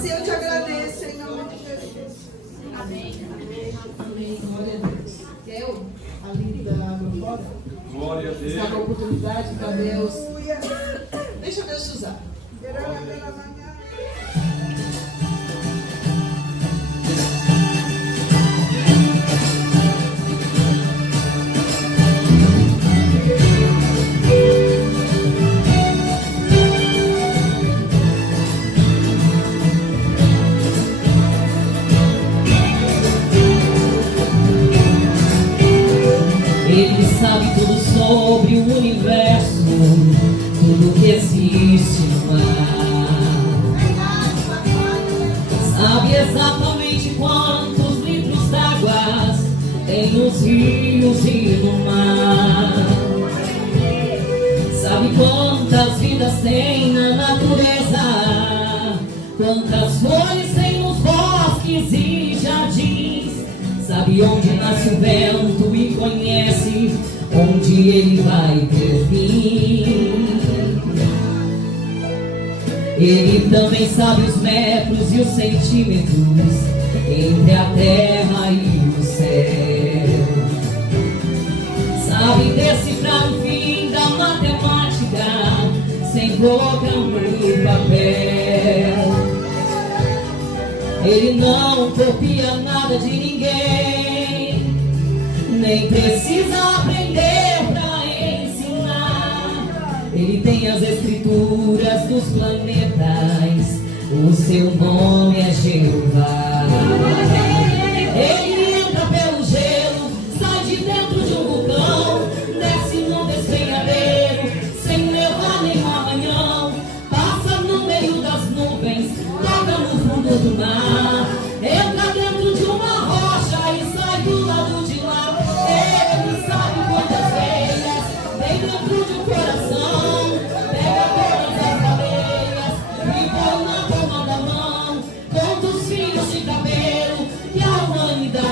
Assim eu te agradeço em nome de Jesus. Amém. Amém. Glória a Deus. Eu, a linda fora. Glória a Deus. Está a oportunidade para Deus. Deixa Deus te usar. Ele sabe tudo sobre o universo, tudo que existe no mar. Sabe exatamente quantos litros d'água tem nos rios e no mar. Sabe quantas vidas tem na natureza, quantas flores tem nos bosques e jardins. Sabe onde nasce o vento e conhece onde ele vai ter fim. Ele também sabe os metros e os centímetros entre a terra e o céu. Sabe decifrar o fim da matemática sem colocar no papel. Ele não copia nada de ninguém, nem precisa aprender para ensinar. Ele tem as escrituras dos planetas, o seu nome é Jeová. Ele entra pelo gelo, sai de dentro de um vulcão, desce num despenhadeiro, sem levar nenhum arranhão, passa no meio das nuvens, toca no fundo do mar, entra dentro de uma rocha e sai do lado de lá. Ele sabe quantas veias tem dentro de um coração, pega todas as abelhas e põe na palma da mão, quantos fios de cabelo que a humanidade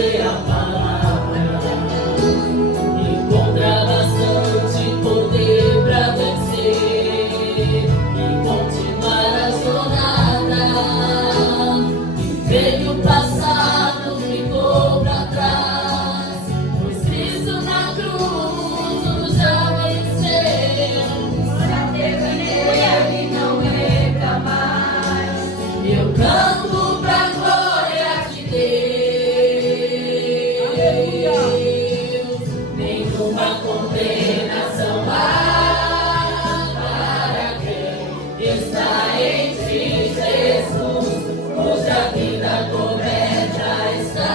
obedecer a palavra, encontrar bastante poder pra vencer e continuar a jornada. E ver que o passado ficou pra trás, pois Cristo na cruz nos já venceu. Já teve e não entra mais. Eu canto pra glória de Deus. Nenhuma condenação há para quem está em ti, Jesus, cuja vida coberta está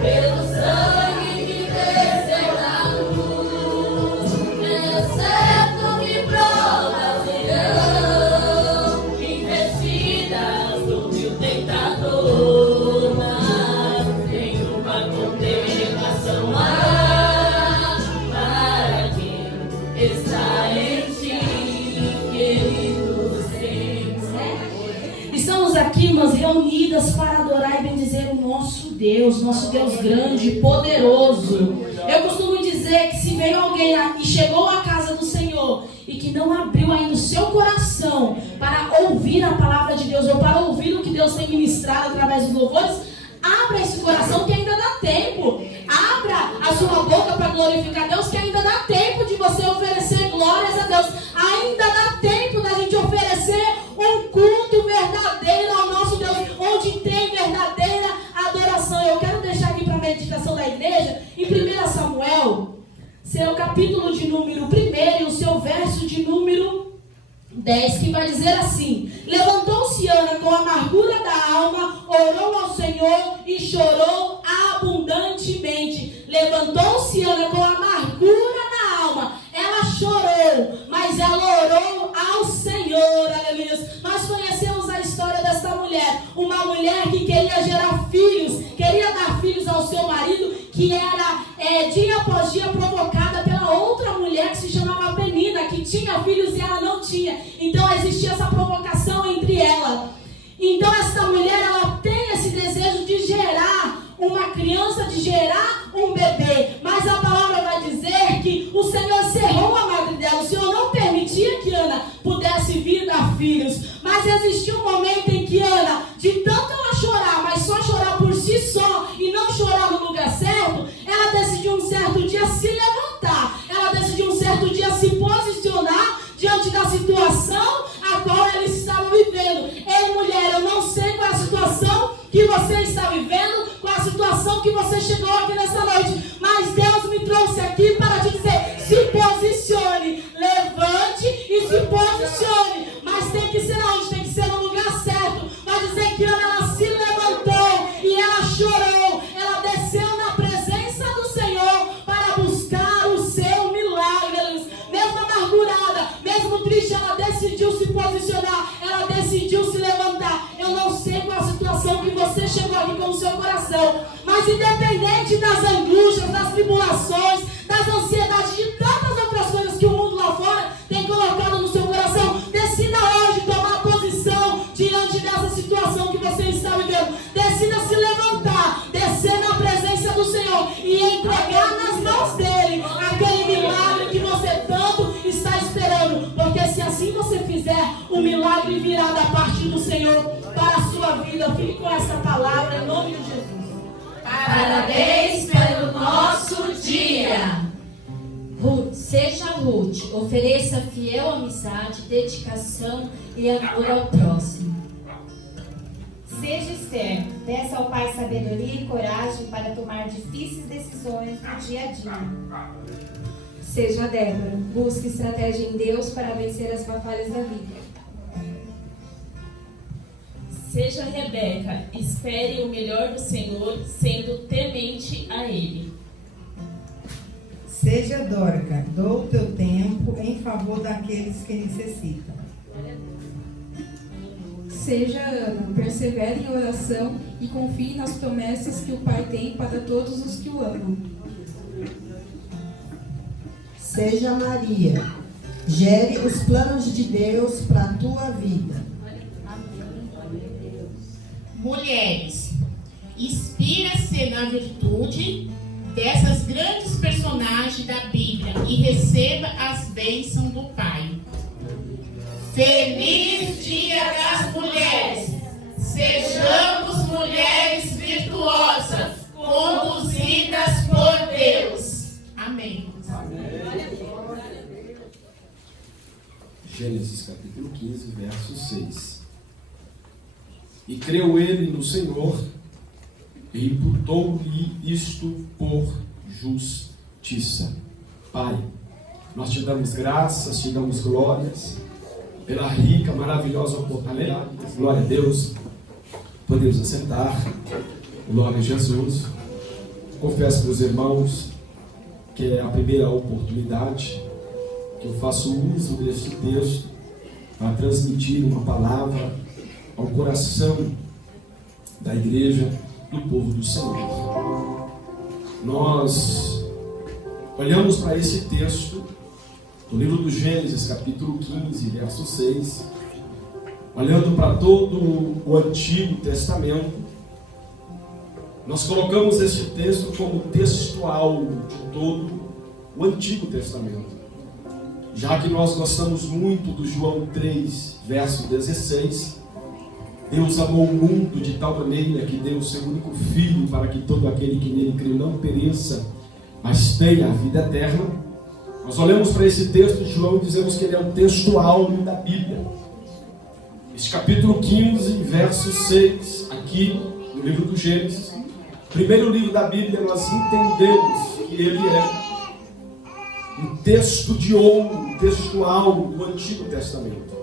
pelo sangue que desceu na cruz. Exceto que provas irão investidas do vil tentador, mas nenhuma condenação há para quem está em ti, querido Senhor. Estamos aqui, irmãs, reunidas para adorar e bendizer o nosso Deus grande e poderoso. Eu costumo dizer que se veio alguém e chegou à casa do Senhor e que não abriu ainda o seu coração para ouvir a palavra de Deus ou para ouvir o que Deus tem ministrado através dos louvores, abra esse coração que ainda dá tempo. Abra a sua boca para glorificar Deus, que ainda dá tempo de você oferecer glórias a Deus. Ainda dá tempo da gente oferecer um culto verdadeiro ao nosso Deus, onde tem verdadeira adoração. Eu quero deixar aqui para a meditação da igreja, em 1 Samuel, seu capítulo de número 1 e o seu verso de número 10, que vai dizer assim: levantou-se Ana com amargura da alma, orou ao Senhor e chorou abundantemente. Levantou-se Ana com amargura na alma, ela chorou, mas ela orou ao Senhor, aleluia. Nós conhecemos a história desta mulher, uma mulher que queria gerar filhos, queria dar filhos ao seu marido, que era dia após dia provocada pela outra mulher que se chamava Penina, que tinha filhos e ela não tinha. Então existia essa provocação entre ela. Então essa mulher, ela tem esse desejo de gerar uma criança, de gerar um bebê. Mas a palavra vai dizer que o Senhor cerrou a madre dela. O Senhor não permitia que Ana pudesse vir dar filhos. Mas existia um momento em que Ana, de tanto ela chorar, mas só chorar por si só e não chorar no lugar certo, ela decidiu um certo dia se levantar. Ela decidiu um certo dia se posicionar diante da situação a qual ela estava vivendo. Ei, mulher, eu não sei qual é a situação que você está vivendo, qual é a situação que você chegou aqui nessa noite, mas Deus me trouxe aqui para te dizer: se posicione, levante e se posicione. Mas tem que ser onde? Tem que ser no lugar certo. Vai dizer que Ana, ela se levantou e ela chorou, ela desceu na presença do Senhor para buscar o seu milagre. Mesmo amargurada, mesmo triste, ela decidiu se posicionar, ela decidiu se levantar. Eu não sei qual a situação que você chegou aqui com o seu coração, mas independente das angústias, das tribulações, das ansiedades, de tantas outras coisas que o mundo lá fora tem colocado no seu coração, decida hoje tomar posição diante dessa situação que você está vivendo. Decida se levantar, descer na presença do Senhor e entregar nas mãos dele aquele milagre que você tanto está esperando. Porque se assim você fizer, o milagre virá da parte do Senhor para a sua vida. Fique com essa palavra em nome de Jesus. Parabéns pelo nosso dia. Seja Ruth, ofereça fiel amizade, dedicação e amor ao próximo. Seja Esther, peça ao Pai sabedoria e coragem para tomar difíceis decisões no dia a dia. Seja Débora, busque estratégia em Deus para vencer as batalhas da vida. Seja Rebeca, espere o melhor do Senhor, sendo temente a Ele. Seja Dorca, dou o teu tempo em favor daqueles que necessitam. Seja Ana, persevere em oração e confie nas promessas que o Pai tem para todos os que o amam. Seja Maria, gere os planos de Deus para a tua vida. Mulheres, inspira-se na virtude dessas grandes personagens da Bíblia e receba as bênçãos do Pai. Feliz Dia das Mulheres! Sejamos mulheres virtuosas, conduzidas por Deus. Amém. Gênesis capítulo 15, verso 6. E creu ele no Senhor, e imputou-lhe isto por justiça. Pai, nós te damos graças, te damos glórias, pela rica, maravilhosa oportunidade. Glória a Deus. Podemos assentar. Glória a Jesus. Confesso para os irmãos que é a primeira oportunidade que eu faço uso deste texto para transmitir uma palavra ao coração da igreja, do povo do Senhor. Nós olhamos para esse texto do livro do Gênesis, capítulo 15, verso 6, olhando para todo o Antigo Testamento. Nós colocamos este texto como textual de todo o Antigo Testamento, já que nós gostamos muito do João 3, verso 16. Deus amou o mundo de tal maneira que deu o seu único Filho, para que todo aquele que nele crê não pereça, mas tenha a vida eterna. Nós olhamos para esse texto de João e dizemos que ele é um texto áureo da Bíblia. Este capítulo 15, verso 6, aqui no livro do Gênesis, primeiro livro da Bíblia, nós entendemos que ele é um texto de ouro, um textual do Antigo Testamento.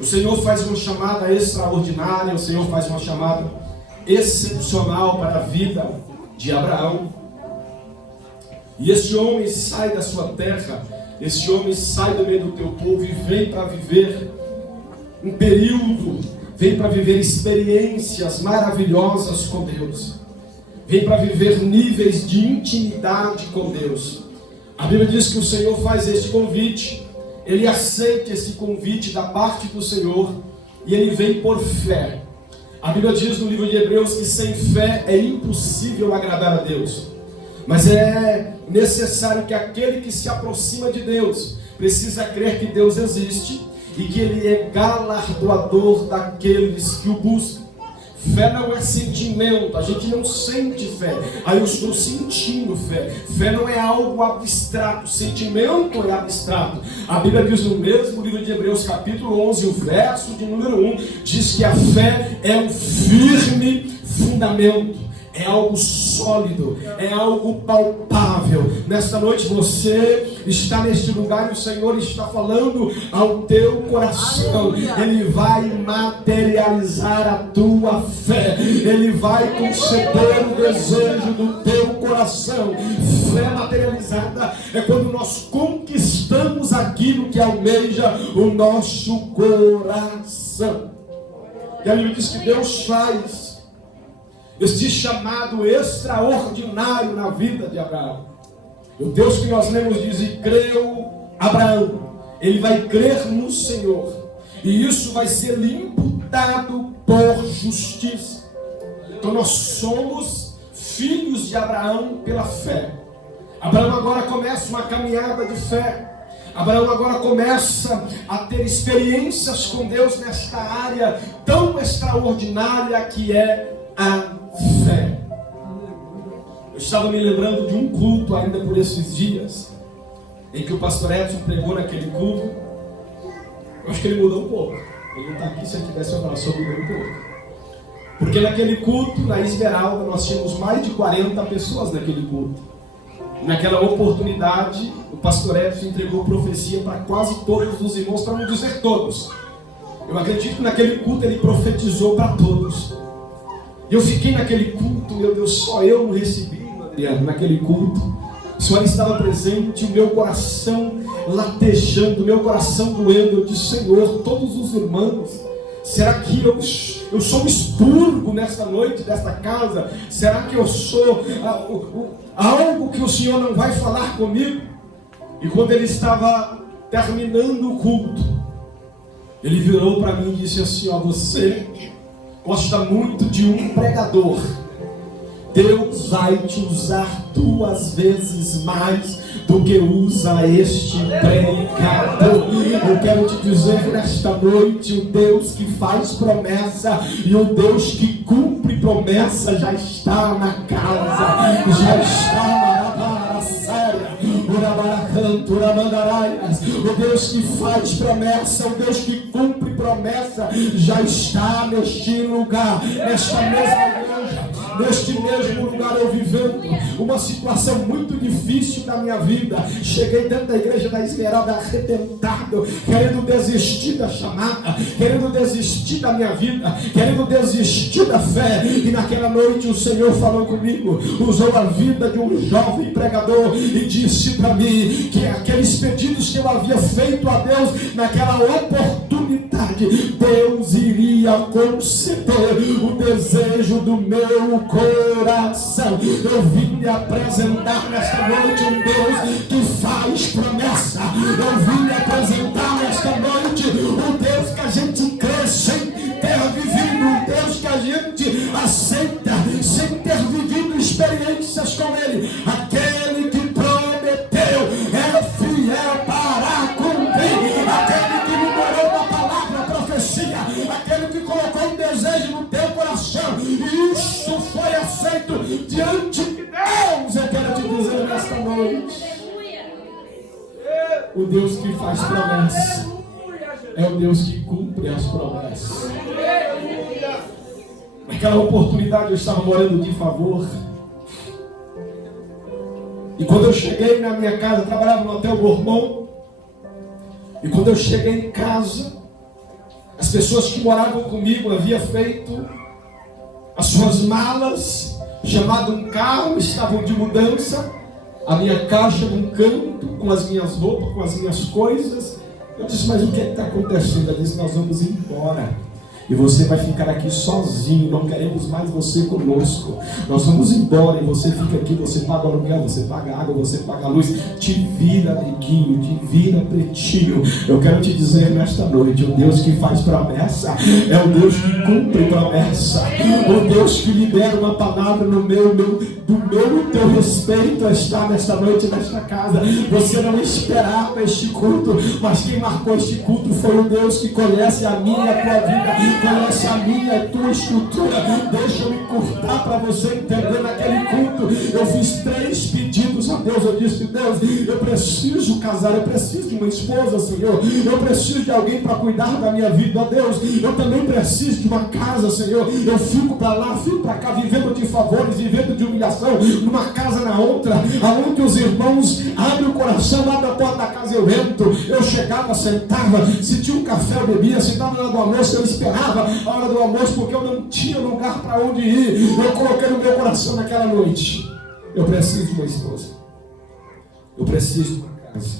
O Senhor faz uma chamada extraordinária, o Senhor faz uma chamada excepcional para a vida de Abraão. E esse homem sai da sua terra, esse homem sai do meio do teu povo e vem para viver um período, vem para viver experiências maravilhosas com Deus, vem para viver níveis de intimidade com Deus. A Bíblia diz que o Senhor faz este convite, ele aceita esse convite da parte do Senhor e ele vem por fé. A Bíblia diz no livro de Hebreus que sem fé é impossível agradar a Deus. Mas é necessário que aquele que se aproxima de Deus precisa crer que Deus existe e que Ele é galardoador daqueles que o buscam. Fé não é sentimento, a gente não sente fé. Eu estou sentindo fé. Fé não é algo abstrato, sentimento é abstrato. A Bíblia diz no mesmo livro de Hebreus, capítulo 11, o verso de número 1, diz que a fé é um firme fundamento. É algo sólido, é algo palpável. Nesta noite você está neste lugar e o Senhor está falando ao teu coração. Ele vai materializar a tua fé. Ele vai conceder o desejo do teu coração. Fé materializada é quando nós conquistamos aquilo que almeja o nosso coração. E a Bíblia diz que Deus faz este chamado extraordinário na vida de Abraão. O Deus que nós lemos diz: e creu Abraão. Ele vai crer no Senhor, e isso vai ser lhe imputado por justiça. Então nós somos filhos de Abraão pela fé. Abraão agora começa uma caminhada de fé. Abraão agora começa a ter experiências com Deus nesta área tão extraordinária que é a fé. Eu estava me lembrando de um culto ainda por esses dias, em que o pastor Edson pregou naquele culto. Eu acho que ele mudou um pouco. Ele não está aqui, se ele tivesse uma oração, mudou um pouco. Porque naquele culto, na Esmeralda, nós tínhamos mais de 40 pessoas naquele culto. Naquela oportunidade, o pastor Edson entregou profecia para quase todos os irmãos, para não dizer todos. Eu acredito que naquele culto ele profetizou para todos. Eu fiquei naquele culto, meu Deus, só eu não recebi, Adriano, naquele culto. O Senhor estava presente, o meu coração latejando, o meu coração doendo. Eu disse: Senhor, todos os irmãos, será que eu sou um expurgo nesta noite, desta casa? Será que eu sou algo que o Senhor não vai falar comigo? E quando ele estava terminando o culto, ele virou para mim e disse assim: você gosta muito de um pregador Deus vai te usar 2 vezes mais do que usa este predicador. Eu quero te dizer nesta noite, o Deus que faz promessa e o Deus que cumpre promessa já está na casa, já está na séria. O Deus que faz promessa, o Deus que cumpre promessa já está neste lugar, nesta mesma igreja. Neste mesmo lugar eu vivendo uma situação muito difícil da minha vida. Cheguei dentro da igreja da Esmeralda arrebentado, querendo desistir da chamada, querendo desistir da minha vida, querendo desistir da fé. E naquela noite o Senhor falou comigo, usou a vida de um jovem pregador e disse para mim que aqueles pedidos que eu havia feito a Deus naquela oportunidade, Deus iria conceder o desejo do meu coração. Eu vim lhe apresentar nesta noite um Deus que faz promessa. Eu vim lhe apresentar nesta noite um Deus que a gente crê sem ter vivido, um Deus que a gente aceita sem ter vivido experiências com Ele. Aquele que prometeu é fiel para cumprir. Aquele que liberou uma palavra, profecia, aquele que colocou um desejo no teu coração, e isso foi aceito diante de Deus. Eu quero te dizer nesta noite, o Deus que faz promessa é o Deus que cumpre as promessas. Naquela oportunidade eu estava morando de favor, e quando eu cheguei na minha casa, eu trabalhava no Hotel Gourmand, e quando eu cheguei em casa, as pessoas que moravam comigo haviam feito as suas malas, chamado um carro, estavam de mudança, a minha caixa num canto, com as minhas roupas, com as minhas coisas. Eu disse, mas o que está acontecendo? Ela disse, nós vamos embora. E você vai ficar aqui sozinho, não queremos mais você conosco. Nós vamos embora e você fica aqui, você paga o aluguel, você paga a água, você paga a luz. Te vira, neguinho, te vira, pretinho. Eu quero te dizer nesta noite, o Deus que faz promessa é o Deus que cumpre promessa. O Deus que libera uma palavra no do meu e teu respeito está nesta noite, nesta casa. Você não esperava este culto, mas quem marcou este culto foi o Deus que conhece a minha e a tua vida, conhece a minha e a tua estrutura. Deixa eu me cortar para você entender. Naquele culto eu fiz 3 pedidos a Deus. Eu disse, Deus, eu preciso casar, eu preciso de uma esposa, Senhor, eu preciso de alguém para cuidar da minha vida, Deus, eu também preciso de uma casa, Senhor. Eu fico para lá, fico para cá, vivendo de favores, vivendo de humilhação, numa casa na outra, aonde os irmãos abrem o coração, abrem a porta da casa, eu entro, eu chegava, sentava, se tinha um café eu bebia, se estava na hora do almoço eu esperava a hora do almoço, porque eu não tinha lugar para onde ir. Eu coloquei no meu coração naquela noite, eu preciso de uma esposa, eu preciso de uma casa,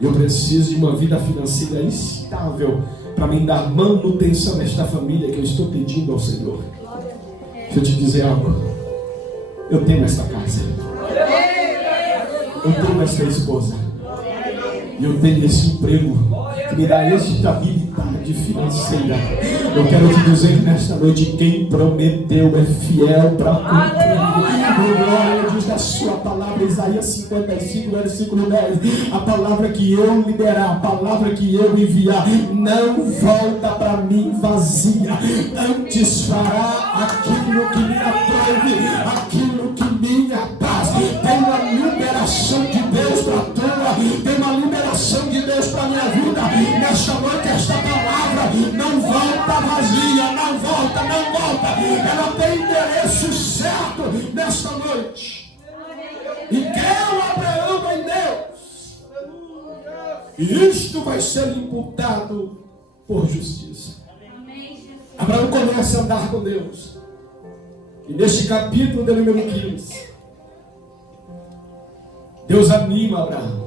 eu preciso de uma vida financeira estável para me dar manutenção nesta família que eu estou pedindo ao Senhor. Deixa eu te dizer algo, eu tenho esta casa, eu tenho esta esposa, e eu tenho esse emprego que me dá estabilidade financeira. Eu quero te dizer nesta noite, quem prometeu é fiel para cumprir. O glória diz da sua palavra, Isaías 55, versículo 10, a palavra que eu liberar, a palavra que eu enviar, não volta para mim vazia, antes fará aquilo que me aprouve, aquilo que me apraz. Tem uma liberação de Deus para a tua, tem uma liberação de Deus para a minha vida. Nesta noite, esta palavra não volta vazia, não volta, não volta. Ela tem endereço certo nesta noite. E creu Abraão em Deus, e isto vai ser imputado por justiça. Abraão começa a andar com Deus. E neste capítulo de número 15, Deus anima Abraão.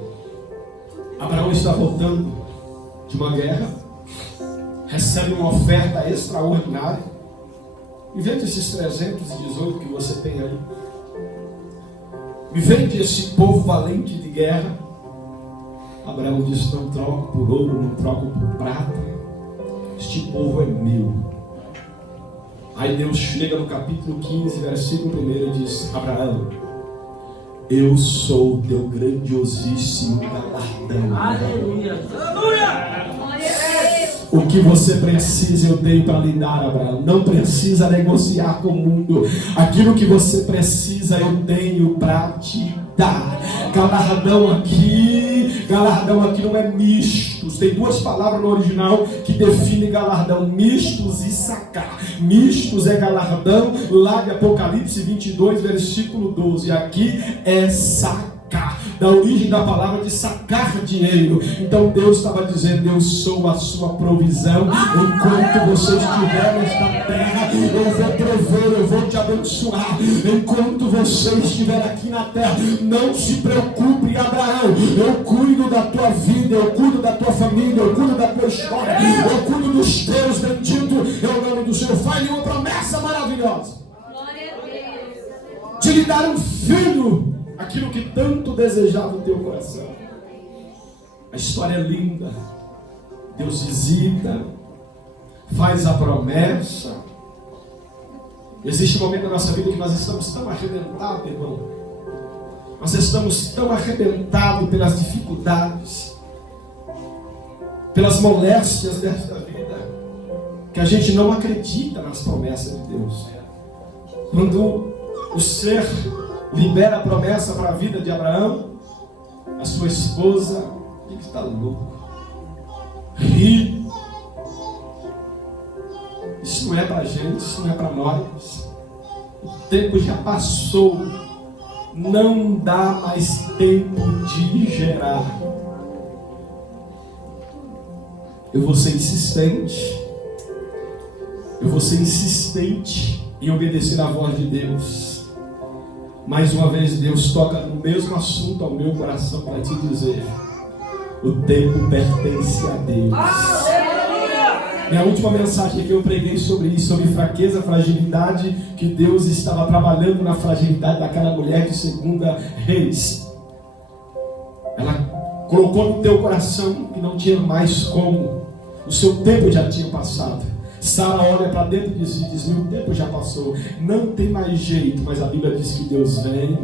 Abraão está voltando de uma guerra, recebe uma oferta extraordinária. Me vende esses 318 que você tem aí. Me vende esse povo valente de guerra. Abraão diz, não troco por ouro, não troco por prata. Este povo é meu. Aí Deus chega no capítulo 15, versículo 1 e diz: Abraão, eu sou o teu grandiosíssimo galardão. Aleluia. O que você precisa eu tenho para lhe dar, Abraão. Não precisa negociar com o mundo. Aquilo que você precisa eu tenho para te dar. Galardão aqui não é mistos. Tem duas palavras no original que definem galardão: mistos e sacar. Mistos é galardão, lá de Apocalipse 22, versículo 12. Aqui é sacar. Da origem da palavra de sacar dinheiro. Então Deus estava dizendo: eu sou a sua provisão. Enquanto você estiver nesta terra, eu vou prover, eu vou te abençoar. Enquanto você estiver aqui na terra, não se preocupe, Abraão. Eu cuido da tua vida, eu cuido da tua família, eu cuido da tua história, eu cuido dos teus. Bendito é o nome do Senhor. Faz-lhe uma promessa maravilhosa de lhe dar um filho, aquilo que tanto desejava o teu coração. A história é linda. Deus visita, faz a promessa. Existe um momento da nossa vida que nós estamos tão arrebentados, irmão. Nós estamos tão arrebentados pelas dificuldades, pelas moléstias desta vida, que a gente não acredita nas promessas de Deus. Quando o ser libera a promessa para a vida de Abraão, a sua esposa, ele está louco, ri. Isso não é para a gente, isso não é para nós. O tempo já passou, não dá mais tempo de gerar. Eu vou ser insistente, em obedecer à voz de Deus. Mais uma vez Deus toca no mesmo assunto ao meu coração para te dizer: o tempo pertence a Deus. Minha última mensagem que eu preguei sobre isso, sobre fraqueza, fragilidade, que Deus estava trabalhando na fragilidade daquela mulher de 2 Reis. Ela colocou no teu coração que não tinha mais como, o seu tempo já tinha passado. Sara olha para dentro de si e diz: meu tempo já passou, não tem mais jeito. Mas a Bíblia diz que Deus vem,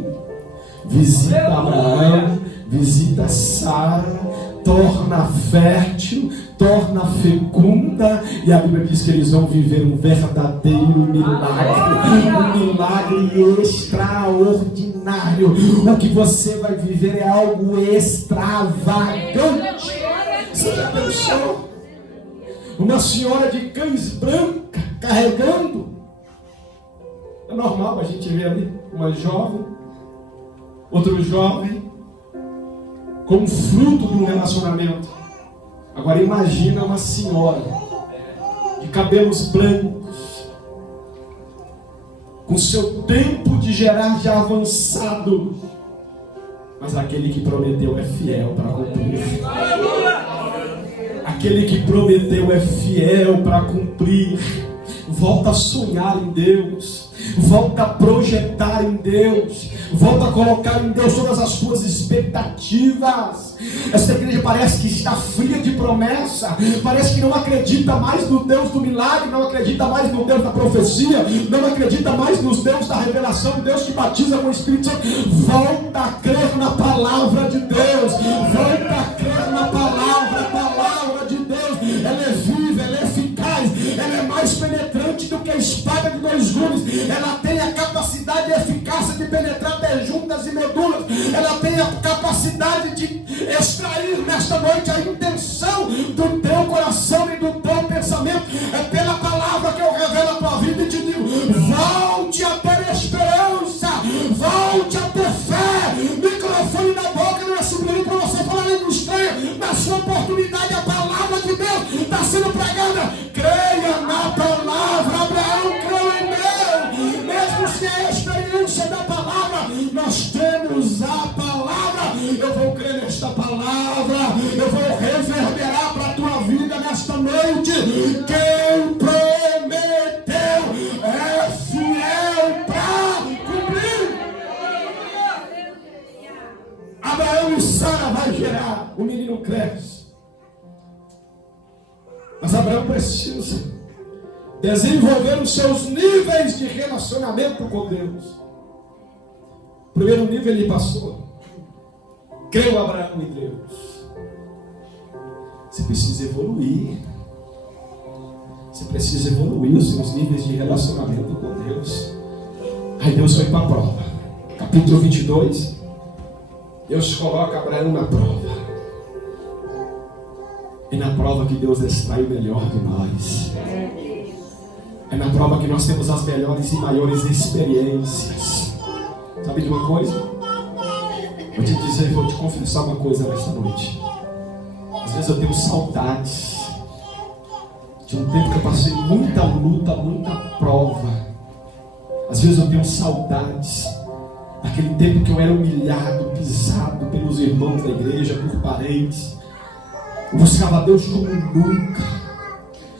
visita Abraão, visita Sara, torna fértil, torna fecunda, e a Bíblia diz que eles vão viver um verdadeiro milagre, um milagre extraordinário. O que você vai viver é algo extravagante. Você já pensou? Uma senhora de cães branca carregando. É normal a gente ver ali uma jovem, outro jovem, como fruto de um relacionamento. Agora imagina uma senhora de cabelos brancos, com seu tempo de gerar já avançado, mas aquele que prometeu é fiel para cumprir. Aquele que prometeu é fiel para cumprir. Volta a sonhar em Deus, volta a projetar em Deus, volta a colocar em Deus todas as suas expectativas. Essa igreja parece que está fria de promessa, parece que não acredita mais no Deus do milagre, não acredita mais no Deus da profecia, não acredita mais nos Deus da revelação, Deus que batiza com o Espírito Santo. Volta a crer na palavra de Deus, volta a crer na palavra, a palavra de Deus. Ela é viva, ela é eficaz, ela é mais penetrante do que a espada de 2 gumes. Ela tem a capacidade e eficácia de penetrar até juntas e medulas. Ela tem a capacidade de extrair nesta noite a intenção do teu coração e do teu pensamento. É pela palavra que eu revelo a tua vida e te digo: volte a ter esperança, volte a ter fé. Microfone na boca não é simplesmente para você falar em estranho. Na sua oportunidade, a palavra de Deus está sendo pregada. Creia na palavra. Abraão creu em Deus, mesmo sem a experiência da palavra. Nós temos a palavra. Eu vou crer nesta palavra, eu vou reverberar para a tua vida nesta noite. Quem prometeu é fiel para cumprir. Abraão e Sara vai gerar, o menino cresce. Mas Abraão precisa desenvolver os seus níveis de relacionamento com Deus. O primeiro nível ele passou. Creu Abraão em Deus. Você precisa evoluir. Você precisa evoluir os seus níveis de relacionamento com Deus. Aí Deus foi para a prova. Capítulo 22. Deus coloca Abraão na prova. É na prova que Deus extrai o melhor de nós. É na prova que nós temos as melhores e maiores experiências. Sabe de uma coisa? Vou te dizer, vou te confessar uma coisa nesta noite. Às vezes eu tenho saudades de um tempo que eu passei muita luta, muita prova. Às vezes eu tenho saudades daquele tempo que eu era humilhado, pisado pelos irmãos da igreja, por parentes. Eu buscava Deus como nunca,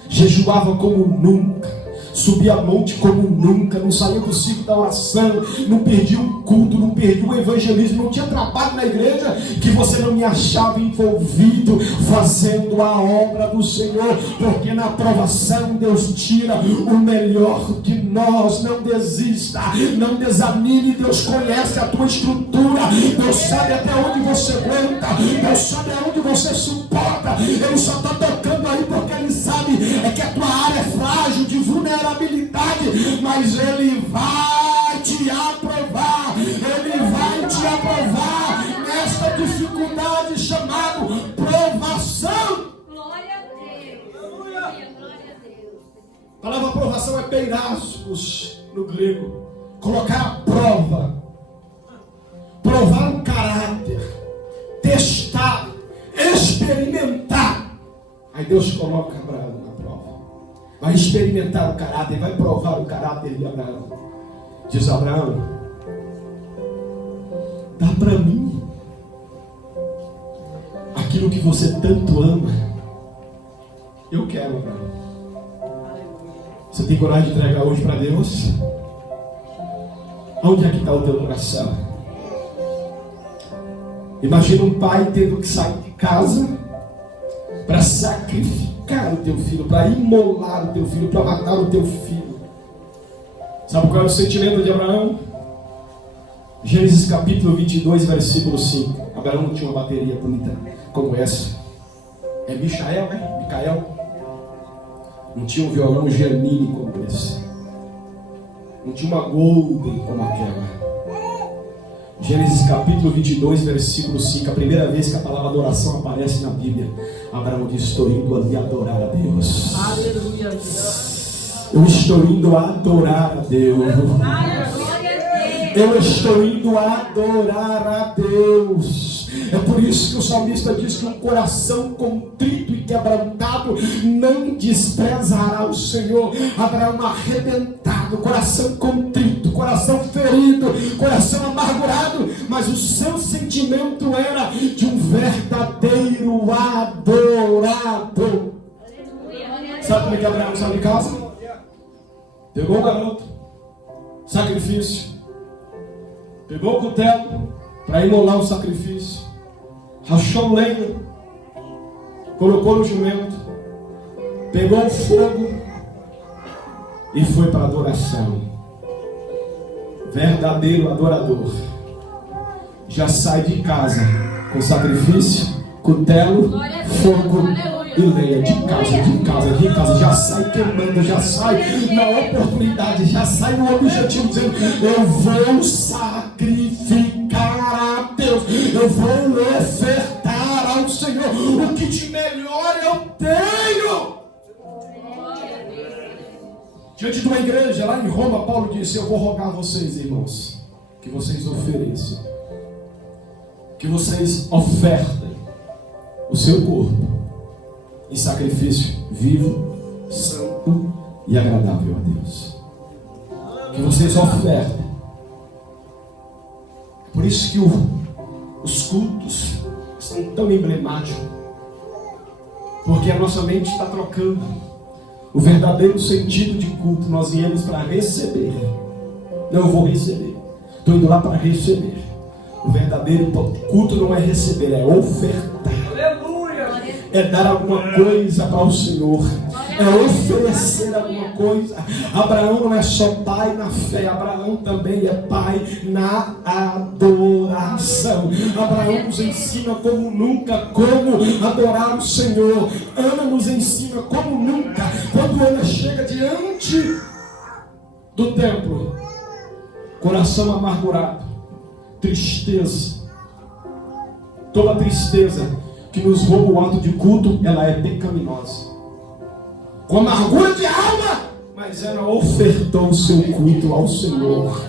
jejuava como nunca, subia a monte como nunca, não saía do ciclo da oração, não perdia um culto, não perdia um evangelismo, não tinha trabalho na igreja que você não me achava envolvido fazendo a obra do Senhor, porque na provação Deus tira o melhor de nós. Não desista, não desanime. Deus conhece a tua estrutura, Deus sabe até onde você aguenta, Deus sabe aonde você suporta. Ele só está tocando aí porque Ele sabe que a tua área é frágil, de vulnerabilidade, mas Ele vai te aprovar. Ele vai te aprovar nesta dificuldade chamada provação. Glória a Deus. Glória a Deus. A palavra provação é peirasmos no grego. Colocar a prova, provar o caráter, testar, experimentar. Aí Deus coloca Abraão na prova. Vai experimentar o caráter, vai provar o caráter de Abraão. Diz Abraão: dá para mim aquilo que você tanto ama. Eu quero, Abraão. Você tem coragem de entregar hoje para Deus? Onde é que está o teu coração? Imagina um pai tendo que sair de casa para sacrificar o teu filho, para imolar o teu filho, para matar o teu filho. Sabe qual é o sentimento de Abraão? Gênesis capítulo 22, versículo 5. Abraão não tinha uma bateria bonita como essa. É Michael, né? Micael. Não tinha um violão Germini como esse. Não tinha uma Golden como aquela. Gênesis capítulo 22, versículo 5. A primeira vez que a palavra adoração aparece na Bíblia, Abraão diz: estou indo ali adorar a Deus. Aleluia. Eu estou indo adorar a Deus. Eu estou indo adorar a Deus. É por isso que o salmista diz que um coração contrito e quebrantado não desprezará o Senhor. Abraão arrebentado, coração contrito, coração ferido, coração amargurado, mas o seu sentimento era de um verdadeiro adorador. Sabe como é que Abraão saiu de casa? Pegou o garoto, sacrifício, pegou o cutelo para imolar o sacrifício, rachou lenha, colocou no jumento, pegou o fogo e foi para a adoração. Verdadeiro adorador já sai de casa com sacrifício, cutelo, fogo e lenha, de casa, já sai queimando, já sai na oportunidade, já sai no objetivo, dizendo: eu vou sacrificar a Deus, eu vou ofertar ao Senhor, o que de melhor eu tenho. Diante de uma igreja lá em Roma, Paulo disse: eu vou rogar a vocês, irmãos, que vocês ofereçam, que vocês ofertem o seu corpo em sacrifício vivo, santo e agradável a Deus. Que vocês ofertem. Por isso que os cultos são tão emblemáticos, porque a nossa mente está trocando. O verdadeiro sentido de culto, nós viemos para receber. Não, eu vou receber, estou indo lá para receber. O verdadeiro culto não é receber, é ofertar. É dar alguma coisa para o Senhor, é oferecer alguma coisa. Abraão não é só pai na fé, Abraão também é pai na adoração. Abraão nos ensina como nunca como adorar o Senhor. Ana nos ensina como nunca. Quando Ana chega diante do templo, coração amargurado, tristeza, toda tristeza que nos rouba o ato de culto, ela é pecaminosa. Com amargura de alma, mas ela ofertou o seu culto ao Senhor.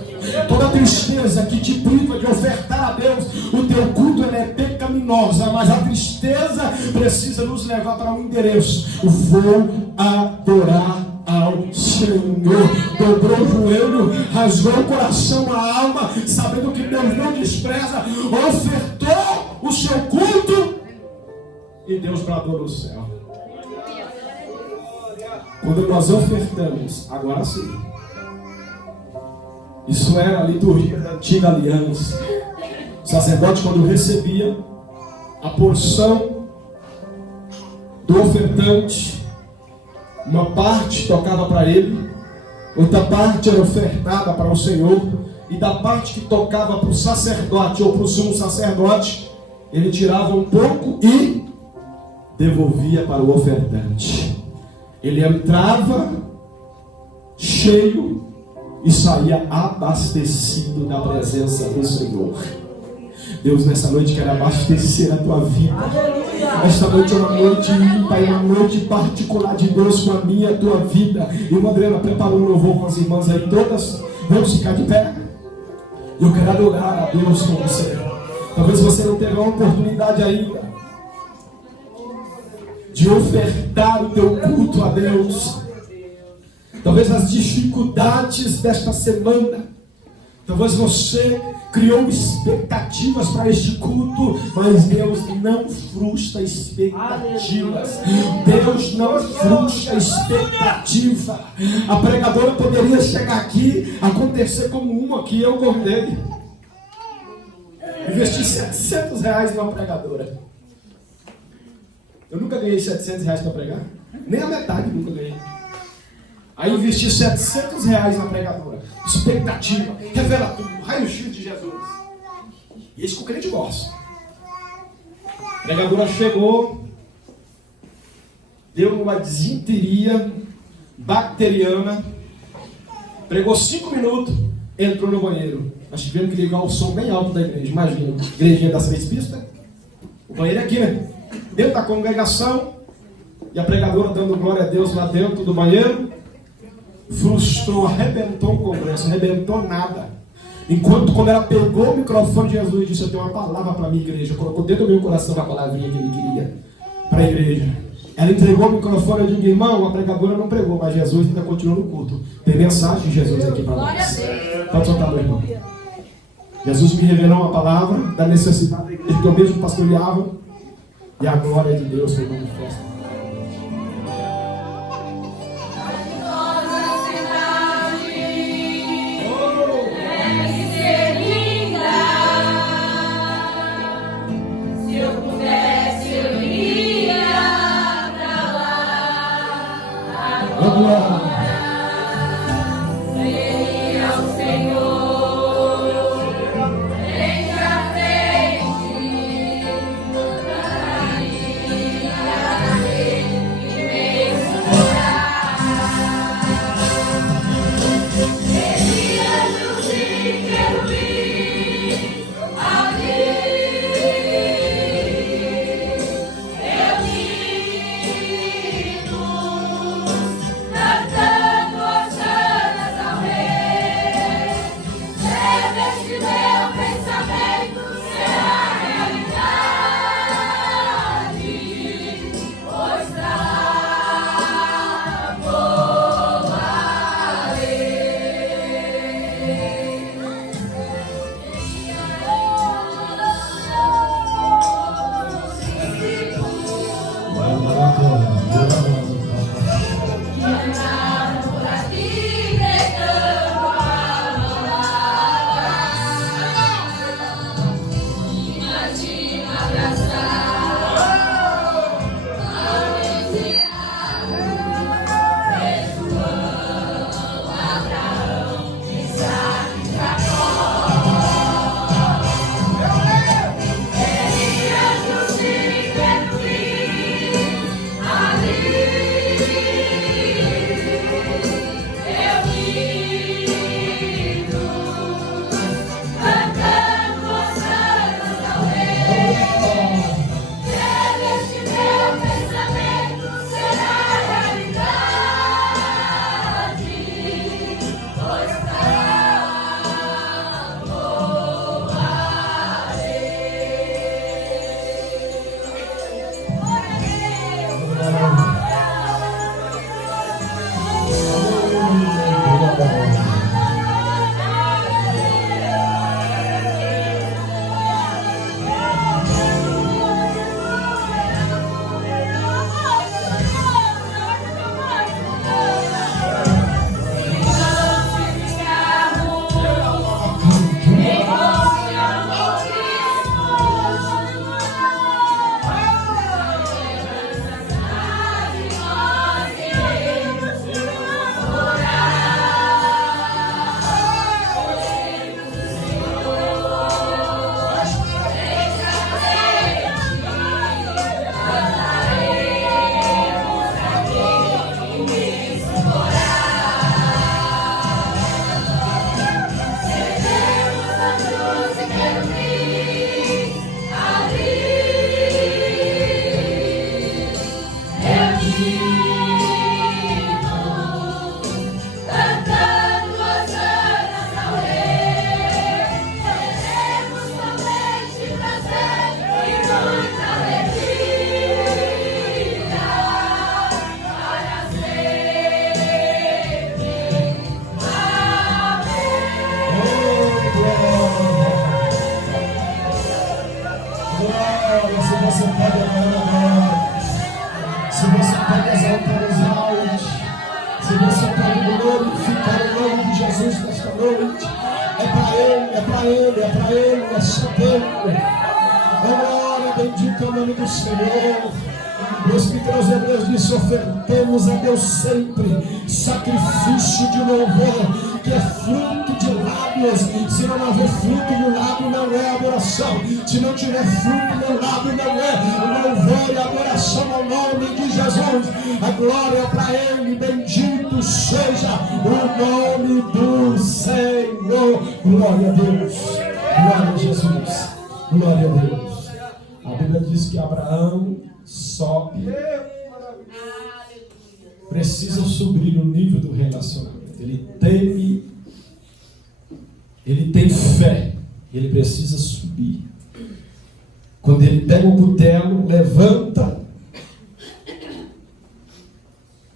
Toda tristeza que te priva de ofertar a Deus o teu culto, ela é pecaminosa, mas a tristeza precisa nos levar para um endereço: vou adorar ao Senhor. Dobrou o joelho, rasgou o coração, a alma, sabendo que Deus não despreza, ofertou o seu culto e Deus bradou no céu. Quando nós ofertamos, agora sim, isso era a liturgia da antiga aliança. O sacerdote, quando recebia a porção do ofertante, uma parte tocava para ele, outra parte era ofertada para o Senhor, e da parte que tocava para o sacerdote ou para o sumo sacerdote, ele tirava um pouco e devolvia para o ofertante. Ele entrava cheio e saía abastecido da presença do Senhor. Deus, nessa noite quer abastecer a tua vida. Esta noite é uma noite ímpar, é uma noite particular de Deus com a minha e a tua vida. E o Adriana preparou um louvor com as irmãs aí todas. Vamos ficar de pé. Eu quero adorar a Deus com você. Talvez você não tenha a oportunidade ainda de ofertar o teu culto a Deus. Talvez as dificuldades desta semana, talvez você criou expectativas para este culto, mas Deus não frustra expectativas. Deus não frustra expectativa. A pregadora poderia chegar aqui, acontecer como uma que eu convidei. Investi R$700 numa pregadora. Eu nunca ganhei R$700 para pregar. Nem a metade nunca ganhei. Aí investi R$700 na pregadora. Expectativa. Revela tudo. Raio-x de Jesus. E isso que o crente gosta. A pregadora chegou. Deu uma desinteria bacteriana. Pregou 5 minutos. Entrou no banheiro. Nós tivemos que ligar o som bem alto da igreja. Imagina. Igrejinha das 3 pistas. O banheiro é aqui, né? Dentro da congregação. E a pregadora dando glória a Deus lá dentro do banheiro. Frustrou, arrebentou o congresso, arrebentou nada. Enquanto quando ela pegou o microfone de Jesus e disse: eu tenho uma palavra para a minha igreja, colocou dentro do meu coração a palavrinha que ele queria para a igreja. Ela entregou o microfone. Eu digo: irmão, a pregadora não pregou, mas Jesus ainda continua no culto. Tem mensagem de Jesus aqui para nós. Pode soltar, meu irmão. Jesus me revelou uma palavra da necessidade da igreja que eu mesmo pastoreava, e a glória de Deus foi manifesta. pode exaltar, exalte. Se você pode glorificar o nome de Jesus nesta noite, é para Ele, é para Ele, é para Ele, é só dele. Glória, bendito é o nome do Senhor. O Escritor aos Hebreus diz: ofertemos a Deus sempre sacrifício de louvor, que é fruto de lábios. Se não houver fruto no lábio, não é adoração. Se não tiver fruto no lábio, não é louvor e adoração ao nome de Jesus. A glória é para Ele, bendito seja o nome do Senhor. Glória a Deus, glória a Jesus, glória a Deus. A Bíblia diz que Abraão sobe, precisa subir no nível do relacionamento. Ele tem fé, ele precisa subir. Quando ele pega o cutelo, levanta,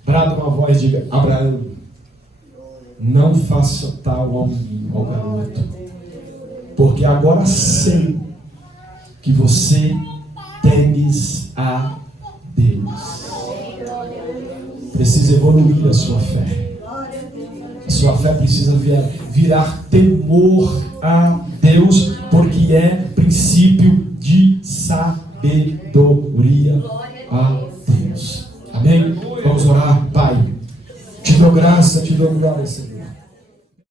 brada uma voz, diga: Abraão, não faça tal ao menino, ao garoto, porque agora sei que você temes a Deus. Precisa evoluir a sua fé. A sua fé precisa virar temor a Deus, porque é princípio de sabedoria a Deus. Amém? Vamos orar. Pai, te dou graça, te dou glória, Senhor.